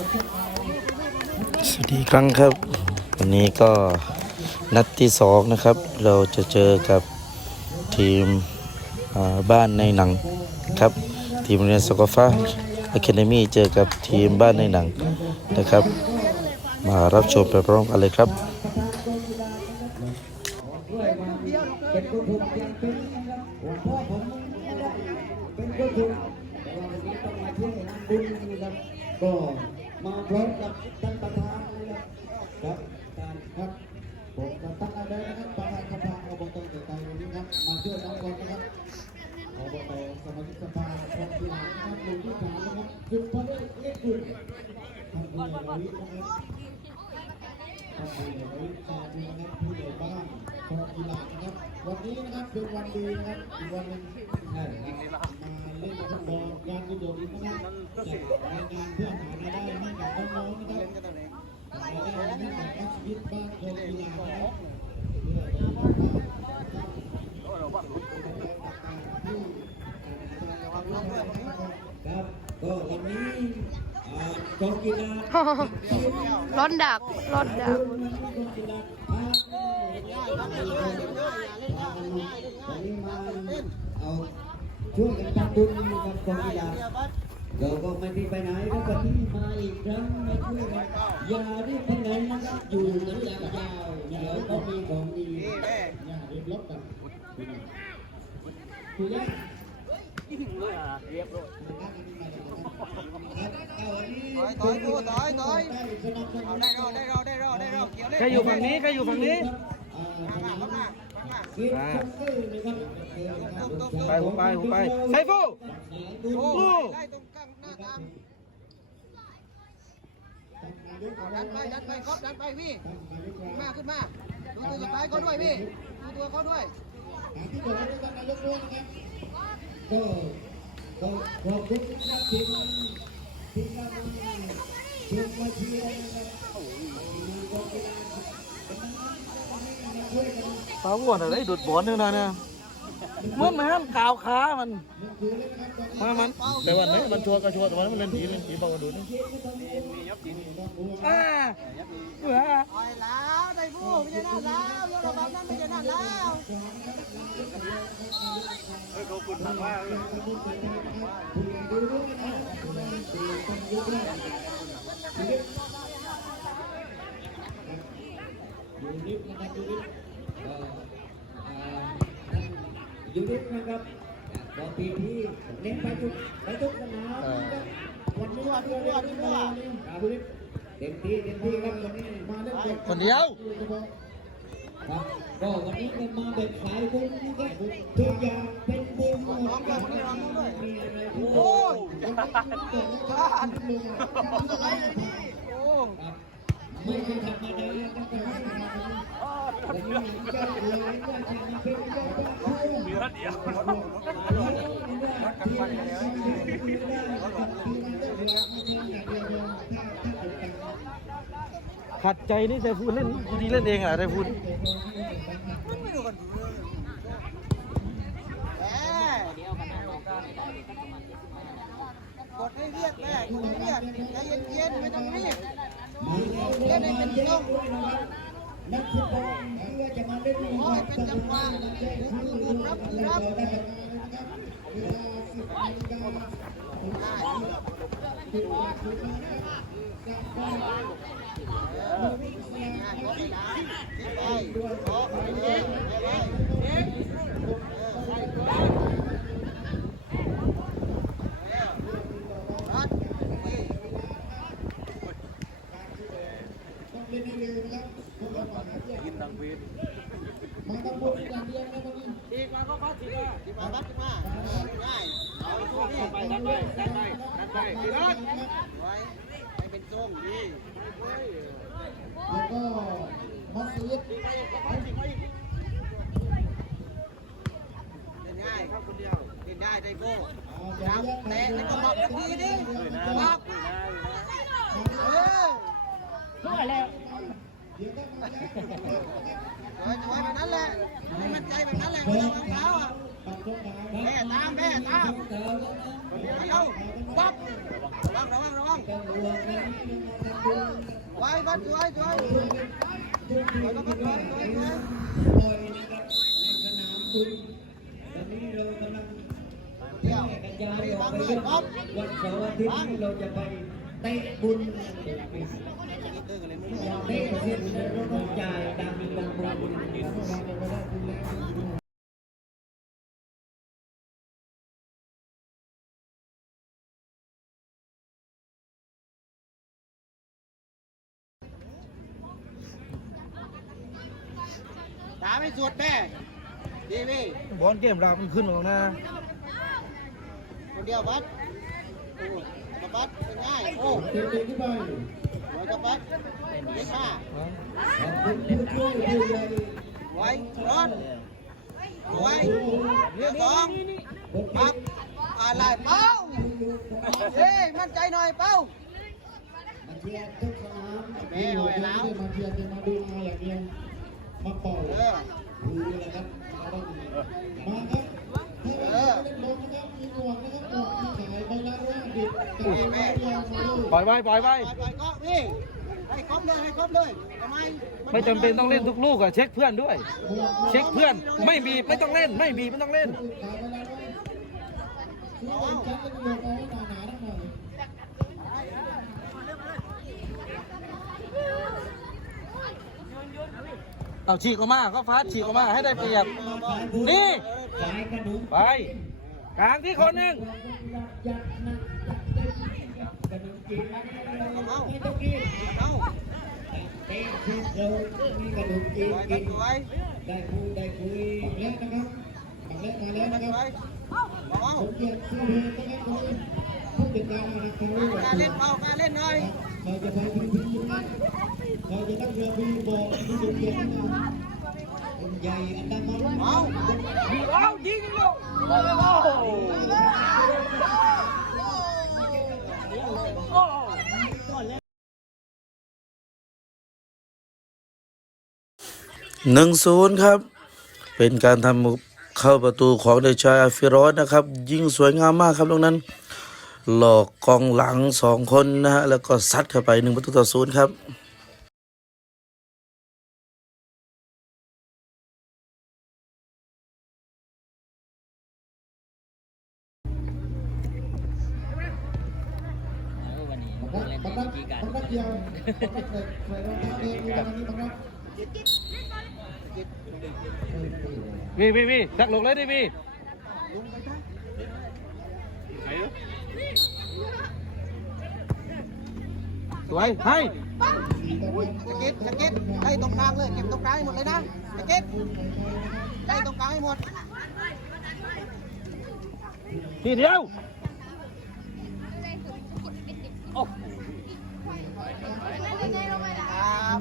สวัสดีครั้งครับ วันนี้ก็นัดที่สองนะครับ เราจะเจอกับทีมบ้านในหนังครับ ทีมเรียนสกอฟ้าอะคาเดมี่เจอกับทีมบ้านในหนังนะครับ มารับชมไปพร้อมกันเลยครับเป็ พ่อผมนะครับเป็นผู้ถูกแต่ว่าวันนี้ต้อมกับท่านประธานนะครับครับท่านครับผมกับท่านอะไรนะครับประธานสภาอบตเกียรติไทยวันนี้ครับมาช่วยน้องบอลนะครับอบตสมาชิกสภาครองกีฬานะครับหมู่ที่สามนะครับจุดพระเลขจุดท่านผู้ใหญ่ระวินะครับท่านผู้ใหญ่วิชาดีนะครับผู้ใหญ่บ้านกองกีฬานะครับวันนี้นะครับเป็นวันดีนะครับวันนึงใช่ครับ เล่นฟุตบอลการกุศลนะครับจัดรายงานเพื่อหารายได้ให้กับน้องๆนะครับหารายได้ให้กับนักชีวิตบ้านกองกีฬานะครับเพื่อที่ครับก็วันนี้กองกีฬาร้อนดักร้อนดักเอา ช่วยกันทำบุญกับกองกีฬาเราก็ไม่ได้ไปไหนแล้วก็ที่มาอีกครั้งมาช่วยกันอย่ารีบไปไหนนะครับอยู่กันยาวๆเดี๋ยวก็มีของดีอย่ารีบลบกันคุยยังครับเอาวันนี้ต่อยต่อยต่อยต่อยได้สนับสนุนเอได้ราได้ราได้ราได้เกี่ยวเล่นใครอยู่ฝั่งนี้ใครอยู่ฝั่งนี้ ไปผมไปผมไปไซฟูโอ้ได้ตรงกลางหน้าตามดันไปดันไปครับดันไปพี่ขึ้นมาขึ้นมาดูตัวสุดท้ายเขาด้วยพี่ดูตัวเขาด้วยที่บอกว่าท่านนายกด้วยนะครับก็ก็ขอบคุณนะครับทีมทีมงานทีมมาเชียร์นะครับกองกีฬามาช่วยกัน ปลาอ้วนอะไรดูดบอลเนี่ยนะเนี่ยมันมันห้ามกาวขามันมามันแต่วันนี้มันชัวร์ก็ชัวร์แต่วันนี้มันเล่นผีเล่นผีเบากระดูดนี่อ่าเบื่อปล่อยแล้วได้ผู้ไม่ใช่หน้าแล้วยกระดับนั้นไม่ใช่หน้าแล้วยู ยูนิฟนะครับยูนิฟก็ยูนิฟนะครับก็ปีที่เน้นไปทุกไปทุกสนามนะครับวันนี้วันนี้วันนี้วันนี้ยูนิฟเต็มที่เต็มที่ครับวันนี้มาเล่นแบบคนเดียวครับก็วันนี้มันมาแบบสายบุญนะครับทุกอย่างเป็นบุญหมดครับมีอะไรโอ้ยพลาดโอ้ครับ ไม่ใช่ธรรมดานะครับวันนี้เจ้าหลานว่าจะมาเป็นเจ้าพ่อคู่มีระเดียวขัดใจนี่ไซฟูเล่นดีเล่นเองอะไซฟูกดให้เรียกแม่กดให้เรียกใจเย็นๆไม่ต้องรีบ เล่นเป็นจังหวะนักฟุตบอลเพื่อจะมาเล่นในขอให้เป็นจังหวะดูรับรับเวลาสิบนาฬิกาต้องเล่นให้เร็วนะครับเพราะว่าปัญหาที่กินทางเวท ทีมาก็พัดทีมาทีมารับทีมาง่ายเอาตัวนี้ไปดันไปดันไปดันไปทีนัดไว้ให้เป็นส้มนี่แล้วก็มัสยิดเล่นง่ายครับคนเดียวเล่นได้ได้โก้จับแตะแล้วก็บอกทันทีดิบอกเออเพื่องมาแยกกันนะครับไว้ไว้แบบนั้นแหละให้มันใจแบบนั้นแหละไม่ต้อะไระวั งระวังระวังกันรวมกันนิดนึงวยสวยแล้วก็สวยสวยสวยปล่อยนะครับในสนามบุญตอนนี้ เรากำลังเที่ยวเลยเยอะครับวันเสาร์อาทิตย์นี้เราจะบุญเตะเส้นแล้วก็จ่ายตามตามบุญตาไม่สุดแม่ดีพี่บอลเกมเรามันขึ้นมาแล้วนะคนเดียวบัส โอ้กระบัสเป็นง่ายโอ้เตะขึ้นไปหัวกระบัสเล็กมาผู้ช่วยผู้ใหญ่ไว้ร้อนไว้เรื่องสองปั๊บอะไรเป้าเฮ้ยมั่นใจหน่อยเป้ามาเชียร์ทุกสนามแม่เอาแล้วมาเชียร์จะมาดูมาอย่างเดียวมาเป่าเออดูเลยครับมาครับถ้าเราไม่ได้ลนะครับมีหมวกนะครับ หมวกที่ขายใบละร้อยสิบแต่ไม่ได้ยอมมาดูปล่อยไปปล่อยไปไปไปก็วิ่งให้ครบเลยให้ครบเลยทำไมไม่จำเป็นต้องเล่นทุกลูกอะเช็คเพื่อนด้วย เช็คเพื่อนไม่บีบไม่ต้องเล่น ไม่บีบไม่ต้องเล่นขายใบละร้อยซื้อเป็นชั้นเป็นโยกเอาไว้หนาๆหน่อยเอาฉีกออกมาก็ฟาดฉีกออกมาให้ได้เปรียบนี่ขายขนมไป กลางที่คนหนึ่งมจีนไม่ต้องกินเอาเตะที่เรามีขนมจีนกินสวยได้คุยได้คุยฝั่งแรกนะครับฝั่งแรกมาแล้วนะคสรับวยเอาผมเกียรติชื่อเลงนะครับผู้จัดการนะครับเข้าการเล่นเป้าการเล่นหน่อยเราจะไปพิพิธภัณฑ์เราจะนั่งเรือบินบอกที่โรงเรียนนะครับคนใหญ่อันดามันเอาเอายิงลูก หนึ่งศูนย์ครับ เป็นการทำเข้าประตูของเดชายอาฟิรอสนะครับ ยิงสวยงามมากครับตรงนั้น หลอกกองหลังสองคนนะฮะ แล้วก็ซัดเข้าไปหนึ่งประตูต่อศูนย์ครับกนัดบักนัดบักนัดเดียวบักนัดใส่ใส่รองเท้าเองอยู่วันนี้บักนัด วีวีวีจักหลกเลยดิวีสวยให้สกิดสกิดให้ตรงกลางเลยเก็บตรงกลางให้หมดเลยนะสกิดให้ตรงกลางให้หมดทีเดียวอ่า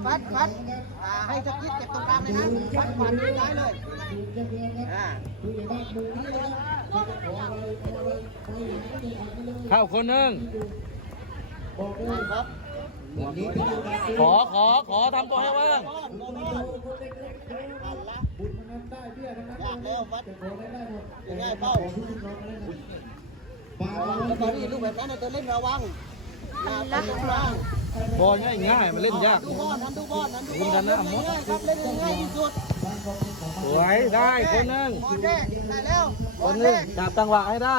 ฟัดฟัดอ่าให้สกิดเก็บตรงกลางเลยนะฟัดฟันย้ายเลยอ่าเข้าคนหนึ่งครับวันนี้เป็นการขอขอขอทำตัวให้ว่างอลบอลบอลอันละบุญมันได้เบี้ยทั้งนั้นยากแล้วฟัดง่ายเป้าผู้ชมได้หมดปาแล้วตอนนี้ลูกแบบนั้นเดินเล่นระวังอย่าไปตรงกลาง บอลง่ายง่ายมันเล่นยากดูบอลนั้นดูบอลนั้นดูบอลนนะเล่นง่ายครับเล่นง่ายที่สุดสวยได้คนหนึ่งบอลแรกได้แล้วคนหนึ่งจับจังหวะให้ได้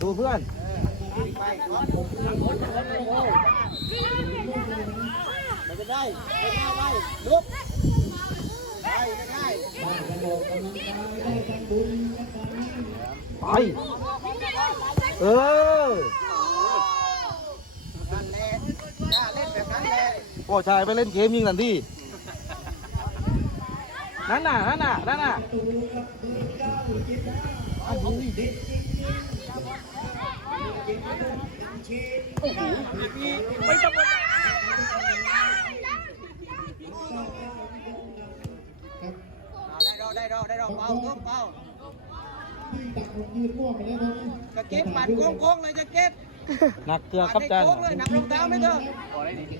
ดูเพื่อนไปครับไม่เป็นไรไม่ได้ไล่ลุกไปไม่ได้ไป เออ นั่นแหละอย่าเล่นแบบนั้นแหละ พ่ อชายไปเล่นเกมยิงทันทีนั่นน่ะนั่นน่ะนั่นน่ะไม่ต้องมาเอาได้รอได้รอได้รอเป่าทุกเป่าที่ตักผมยืนม่วงปแล้วนะจะเก็บปัดโค้งๆเลยจะเก็บ หนักเกลือครับปัดจานให้โค้งเลยหนักรองเท้าไม่เถอะ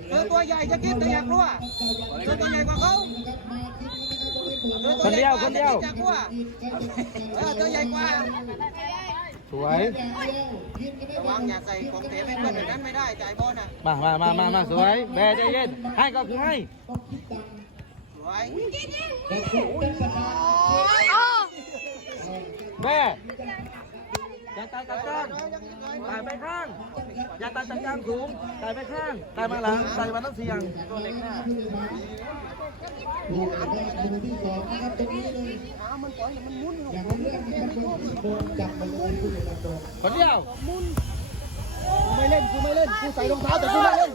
เจอตัวใหญ่จะเก็บตัวอยากรู้เจอตัวใหญ่กว่าเขาเจอตัวใหญ่กว่าจะเก็บอยากรู้เออตัวใหญ่กว่าสวยระวังอย่าใส่ของเทปให้เพื่อนแบบนั้นไม่ได้จ่ายบอลนะมามามามามาสวยแบใจเย็นให้ก็คือให้สวยอ้อแม่ อย่าตายกับกลางตายไปข้าง อย่าตายจากกลางสูงตายไปข้างตายมาหลังตายมาต้องเสียงตัวเล็กหน้าดูนะครับดูที่สองนะครับตรงนี้เลยน้ำมันปล่อยมันมุนอย่างเรื่องนี้มันโดนจับมาเลยผู้จัดการโดนคนเดียวกูไม่เล่นกูไม่เล่นกูใส่รองเท้าแต่กูไม่เล่น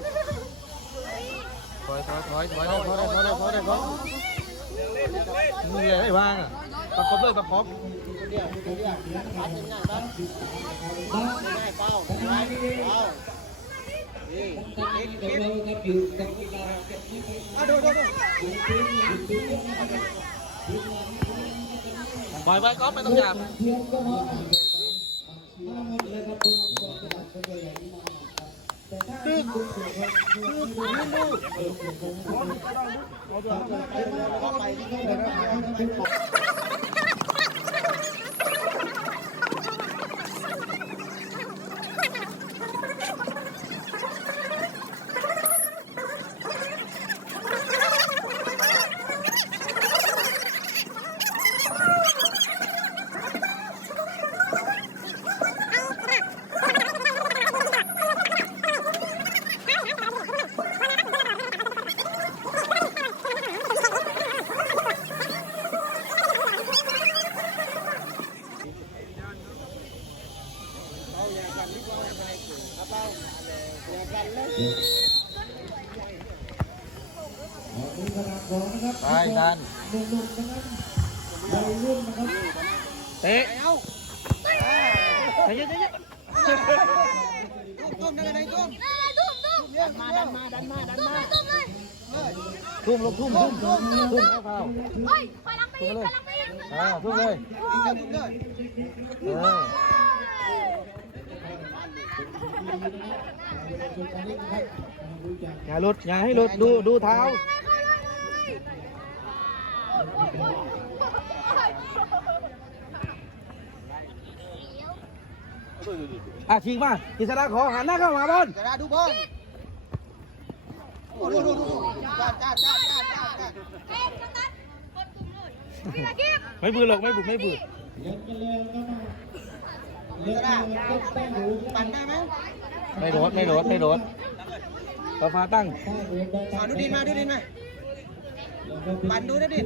ถอยถอยถอยถอยได้ถอยได้ถอยได้ถอยได้ถอยมึงเลยไอ้วางอะ ประกบเลยประกบเดี๋ยวเดี๋ยวเดี๋ยวพัดยังไงบ้างง่ายเป้าเป้านี่เดี๋ยเราครับอยู่กับกีฬาอะดูดูดูปล่อยไปก็ไม่ต้องจับ ไม่รู้เข้าไปที่ไหนนะครับ ขอบคุณขนาดของนะครับ ไปดัน หนุ่มๆนะครับวัยรุ่นนะครับ เตะ เอา ใจเย็นใจเย็น ตุ้มตุ้มได้ไหมตุ้ม ตุ้มตุ้ม เลี้ยงมาดันมาดันมาดันมา ตุ้มเลย ทุ่มทุ่มทุ่มทุ่มทุ่มแล้าเฮ้ยพลังไปอีกพลังไปอีกอ่าทุ่มเลยเอออย่าหลุดอย่าให้หลุดดูดูเท้าอะชิงมากิษณะขอหันหน้าเข้ามาบอลกระดาษดูบอล ไม่บือหรอกไม่บุกไม่บือเล่นกันเร็วครับกระดาษปั่นได้ไหมไม่โดดไม่โดดไม่โดดต่อฟ้าตั้งเอาดูดินมาดูดินมาปั่นดูนะดิน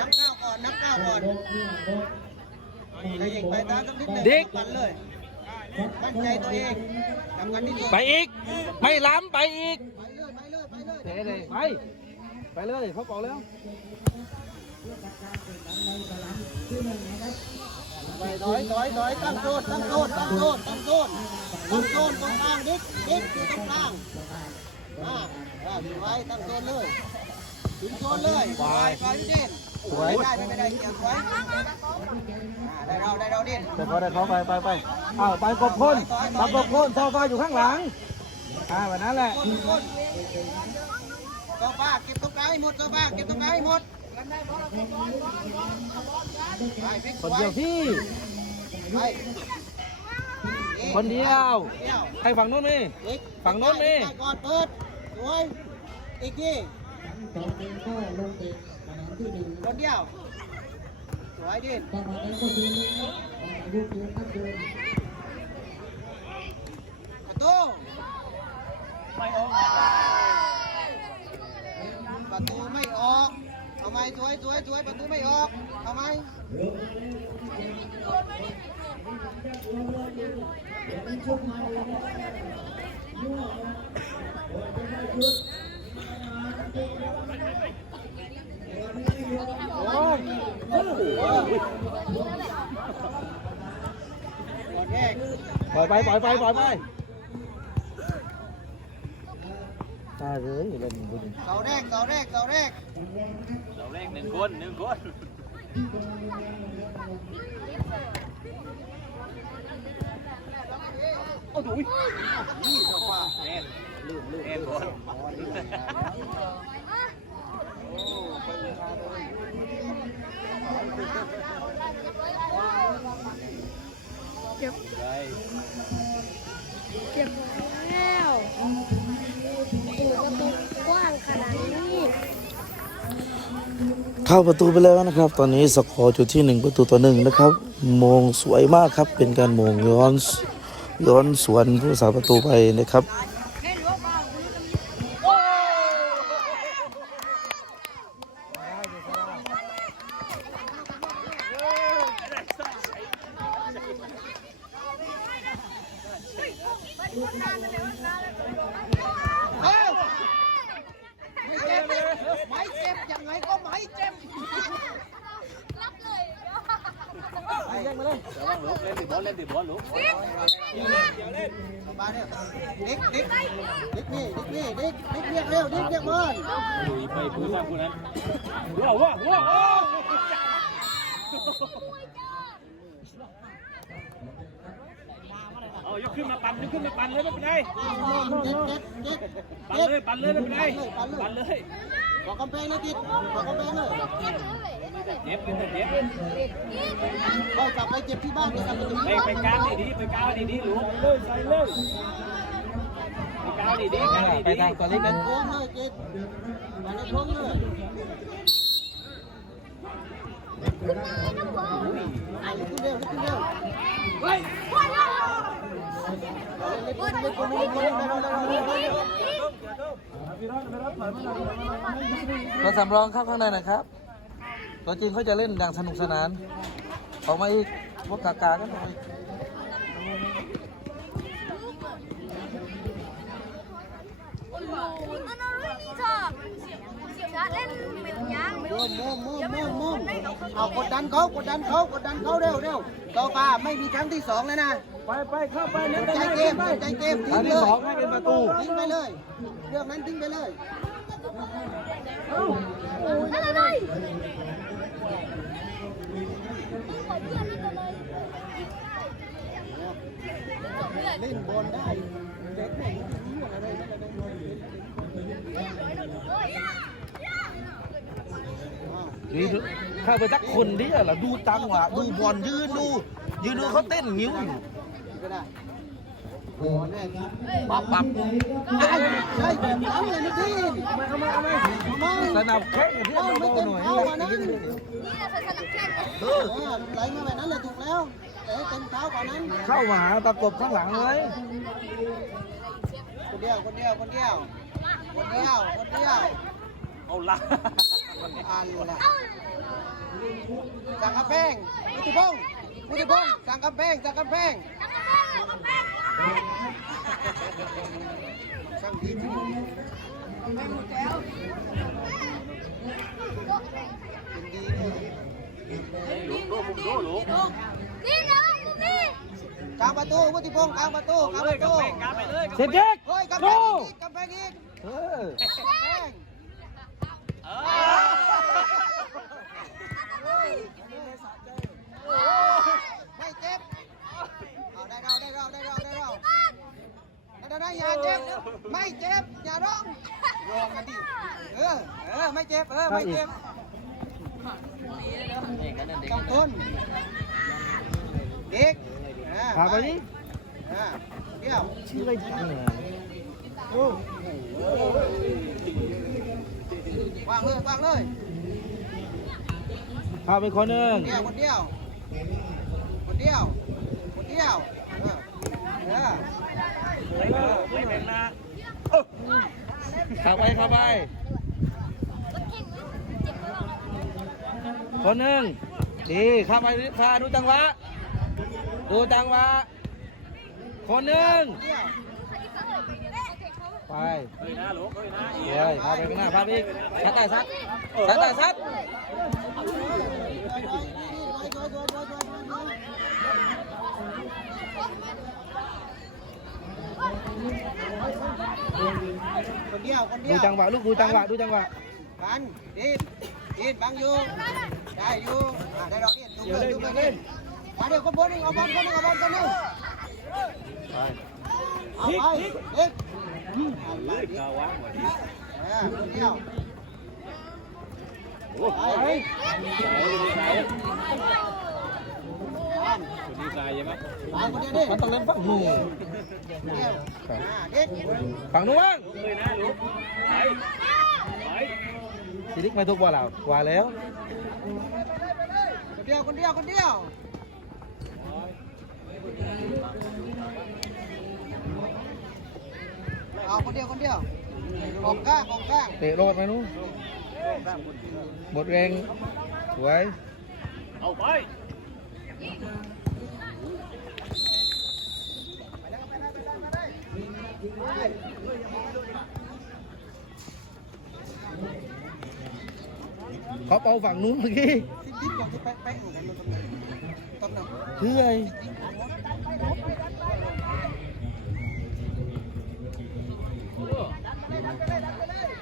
นับเก้าก่อนนับเก้าก่อนใครยิงไปตามสักนิดหนึ่งดิกปั่นเลยมั่นใจตัวเองทำกันที่ดีไปอีก ไม่ล้ำไปอีก เลยไปเลยไปเลยเตะเลยไปไปเลยเขาบอกแล้วไปถอยถอยถอยตั้งโทษตั้งโทษตั้งโทษตั้งโทษตั้งโทษตรงกลางดิกดิกอยู่ตรงกลางมาตั้งไว้ตั้งโทษเลยถึงโทษเลยไปไปพี่เด่นไม่ได้ไม่ได้เกี่ยวไว้ได้เราได้เราเด่นแต่พอได้เขาไปไปไปอ้าวไปกบพ่นตบกบพ่นโซฟาอยู่ข้างหลัง อ่าแบบนั้นแหละคนคนโซฟาเก็บตรงกลางให้หมดโซฟาเก็บตรงกลางให้หมดไปพลิกคนเดียวที่ไปคนเดียวเดียวให้ฝั่งนู้นนี่อีกฝั่งโน้นนี่ก่อนเปิดสวยอีกทีต่อไปก็ลงเตะสนามที่หนึ่งคนเดียวสวยดิต่อมาแล้วก็ทีนี้ลูกเรือครับเดินประตูไม่ออก ประตูไม่ออกเอาไหมสวยสวยสวยประตูไม่ออกเอาไหมโอ้ยก่อนแรกปล่อยไปปล่อยไปปล่อยไป ตาเรือยอยู่เลยหนึ่งคนเก่าแรกเก่าแรกเก่าแรกเก่าแรกหนึ่งคนหนึ่งคนโอ้โหนี่เจ้าป่าแอนลืมลืมแอนบอลเก็บเก็บ ข้าประตูไปแล้วนะครับ ตอนนี้สกอร์อยู่ที่หนึ่งประตูต่อหนึ่งนะครับมงสวยมากครับเป็นการมงย้อนย้อนสวนผู้สาประตูไปนะครับ ไม่เจ็บยังไงก็ไม่เจ็บ รับเลย เล่นมาเลยเล่นติดบอลเล่นติดบอลลูกมาเนี่ยดิ๊กดิ๊กดิ๊กนี่ดิ๊กนี่ดิ๊กดิ๊กเรียกเร็วดิ๊กเรียกบอล ไปพื้นทางคนนั้นว้าวว้าวว้าวเอายกขึ้นมาปั่นยกขึ้นมาปั่นเลยไม่เป็นไร ดิ๊กดิ๊กดิ๊กปั่นเลยปั่นเลยไม่เป็นไรปั่นเลยบอกกำแพงนะดิ๊กบอกกำแพงเลยเจ็บเป็นเจ็บเรากลับไปเจ็บที่บ้านนี่กลับไปเจ็บไปที่บ้านไปกลางดีๆไปกลางดีๆหลูเลยใส่เลยไปกลางดีๆกลางดีๆไปทางตัวเล็กเป็นั้นนโค้งเลยดิ๊กมาในโค้งเลยอะลุกขึ้นเร็วลุกขึ้นเร็วเล่นเล่นเล่นคนนี้เล่นคน เล่นเล่นเล่นเล่นเล่นตัวสำรองเข้าข้างในนะครับตัวจริงเขาจะเล่นอย่างสนุกสนาน ออกมาอีกพวกกากากันออกมาอีกอันนั้นไม่อบจะเล่นมือางม่มุมมุมมุมมุมเอากดดันเขากดดันเขากดดันเขาเร็วเร็วต่อมาไม่มีครั้งที่สองแล้วนะ ไปไปเข้าไปสเล่นนไปใจเลยเกมสนใจเกมอัทิ้นงเลที่ยสองให้เป็นประตูทิ้งไปเลย เรื่องนั้นทิ้งไปเลยอะไรเลยขอเพื่อนนั่นเลยเล่นบอลได้เด็กไหนรู้อะไรได้นี่ดูเข้าไปสักคนดิอะล่ะดูจังหวะดูบอลยืนดู ยืนดูเขาเต้นนิ้วอยู่ ก็ได้ปับปับใช่ใช่แบบนั้นเลยนะทีมทำไมทำไมทำไมทำไมสนับแข้งอย่างที่บอลเราไม่เบาเต็มหน่อยเท้าอะนั้นนี่แหละสนับแข้งเออไหลมาแบบนั้นเลยถูกแล้วแต่ให้เต็มเท้ากว่านั้น เข้ามาหาตะกบข้างหลังเลยคนเดียวคนเดียวคนเดียวคนเดียวคนเดียวเอาละอันละสั่งกำแพงพุทธิพงศ์ พุทธิพงศ์สั่งกำแพงสั่งกำแพงสั่งดีจริงเป็นดีเลยลูกลูกลูกลูกนี่นะนี่กลางประตูพุทธิพงศ์กลางประตูกลางเลปยระกับตูแม่กลางไปเลยเสร็จเด็กเฮ้ยกำแพงอีกกำแพงอีกเออกำแพง เออ ไม่เจ็บเอาได้เราได้เราได้เราได้เราได้ได้อย่าเจ็บไม่เจ็บอย่าร้องร้องกันดิเออ เออไม่เจ็บเออไม่เจ็บกำต้นเด็กพาไปนี่เดี๋ยวชื่ออะไรจังเลยวางเลยวางเลยพาไปคนหนึ่งเดียวคนเดียวคนเดียวคนเดียวเออเออไปเลยไปแบ่งนะเข้าไปเข้าไป รถเก่งเจ็บตัวเรา คนหนึ่งดีเข้าไปพาดูจังหวะ ดูจังหวะ คนหนึ่งเดียวไปเฮ้ยนะลูกเฮ้ยนะเฮ้ยพาไปข้างหน้าพาไปอีกซัดได้ซัดซัดได้ซัดคนเดียวคนเดีดูยวจังหวะลูกดูจังหวะดูจังหวะกันดี ดดีดบังอยู่ได้อยู่อ่าได้ดอกนี่ตุ้มเลยตุ้มเลยมาเดี๋ยวคนบนนึงเอาบอลคนนึงเอาบอล คนนึงเอาไปเด็กเฮ้ยกาวะหมดทีอ่าคนเดียวโอ้ยไปดีใจใช่ไหมตามคนเดียวดิมันต้องเล่นฝั่งนู้นเดียวอ่าเด็กฝั่งนู้นบ้างเลยนะลูกไปไปสิริกไม่ทุกบ่แล้วว่าแล้วคนเดียวคนเดียวคนเดียวเอาคนเดียวคนเดียวของข้างของข้างเตะโรดไหมนู้นหมดแรงสวยเอาไป เขาเอาฝั่งนู้นเมื่อกี้ที่ดิบกับที่แป๊ะแป๊ะอยู่กันมันตำแหน่งเฮ้ย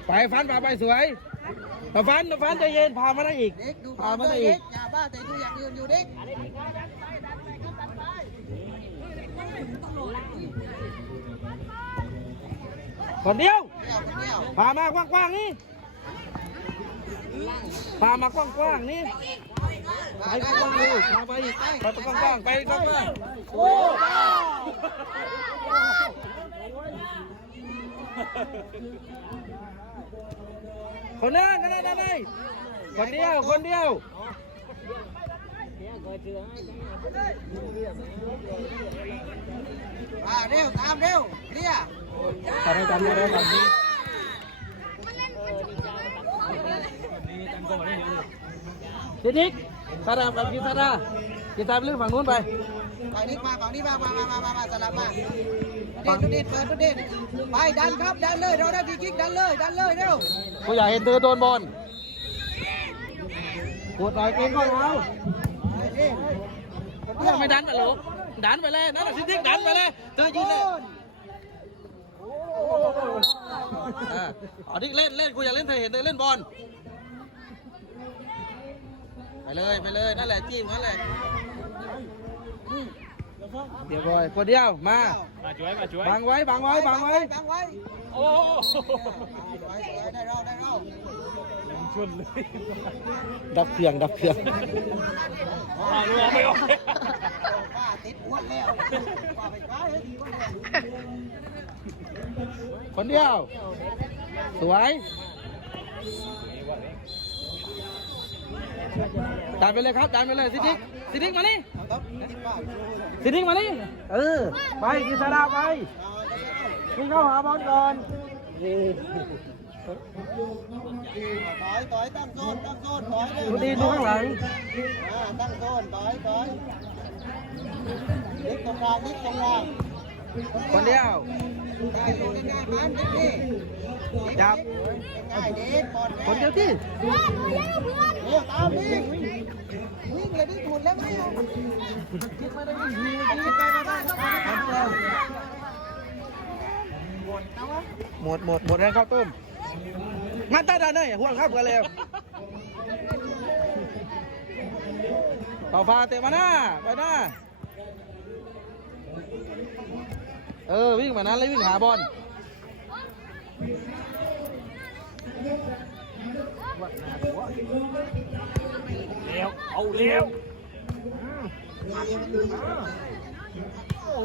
ไปฟันพาไปสวยตะฟันตะฟันใจเย็นพามาได้อีกเด็กดูพามาเลได้ยอีเด็กกอย่าบ้าแต่ดูอย่างอื่นอยู่เด็กคนเดียวเดียวคนเดียวพามากว้างๆนี่ พามากว้างๆนี่ไปกว้างๆเลยพาไปไปกว้างๆไปกว้างๆโอ้คนนั้นคนนั้นคนนั้คนเดียวคนเดียวอ่าเร็วตามเร็วเคลียร์ทำให้จำได้แบบนี้ มันเล่นมันจุกเลย ทีนี้ซาดากับกิซาดากิซาไปเรื่องฝั่งนู้นไปฝั่งนี้มาฝั่งนี้มามามามามามาสลับมาเด็ดเด็ดเปิดเด็ดไปดันครับดันเลยเราได้ดีกิกดันเลยดันเลยเร็วกูอยากเห็นเธอโดนบอลปวดหน่อยเองก็เอาไม่ดันไปหรอดันไปเลยนั่นแหละสิทิกดันไปเลยเธอยืนเลยอ่าเอาดิเล่นเล่นกูอยากเล่นเธอเห็นเธอเล่นบอล เลยไปเลยนั่นแหละจิ้มนั่นแหละเดี๋ยวบอยคนเดียวมามาช่วยมาช่วยบังไว้บังไว้บังไว้บังไว้โอ้ไว้ได้เราได้เราชนเลยดับเครื่องดับเครื่องอ่ารัวไม่ออกป้าติดอ้วนแล้วป้าไปป้าเฮ้ยอ้วนแล้วคนเดียว สวย ดันไปเลยครับดันไปเลยสิทิกสิทิกมานี่ครับติดป้าสิทิกมานี่เออไปกินสาดาไปวิ่งเข้าหาบอลก่อนถอยถอยตั้งโซนตั้งโซนถอยเร็วดูดีดูข้างหลังอ่าตั้งโซนถอยถอยนิดตรงกลางนิดตรงกลาง คนเดียวได้อยู่ง่ายๆมันนิดนี่จับง่ายนิดปอดคนเดียวที่เพื่อนเร็วเพื่อนเร็วตามวิ่งวิ่งเลยที่ถูดแล้วไม่เอาคิดไม่ได้วิ่งวิ่งคิดไปไม่ได้ก็ไปหมดหมดหมดแล้วข้าวต้มงั้นตาดาเนยห่วงข้าวเผื่อเร็วต่อฟ้าเตะมาหน้าไปหน้า เออวิ่งแบบนั้นเลยวิ่งหาบอลเร็วเอาเร็วโอ้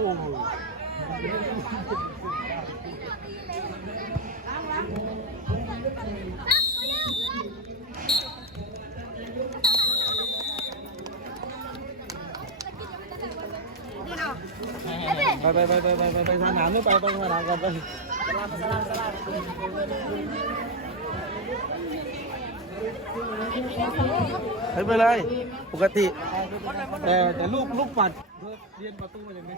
ไปไปไปไปไปไปสนามนู้นไปไปสนามกันไปไม่เป็นไรปกติ แต่แต่ลูกลูกปัดเรียนประตูมาอย่างไง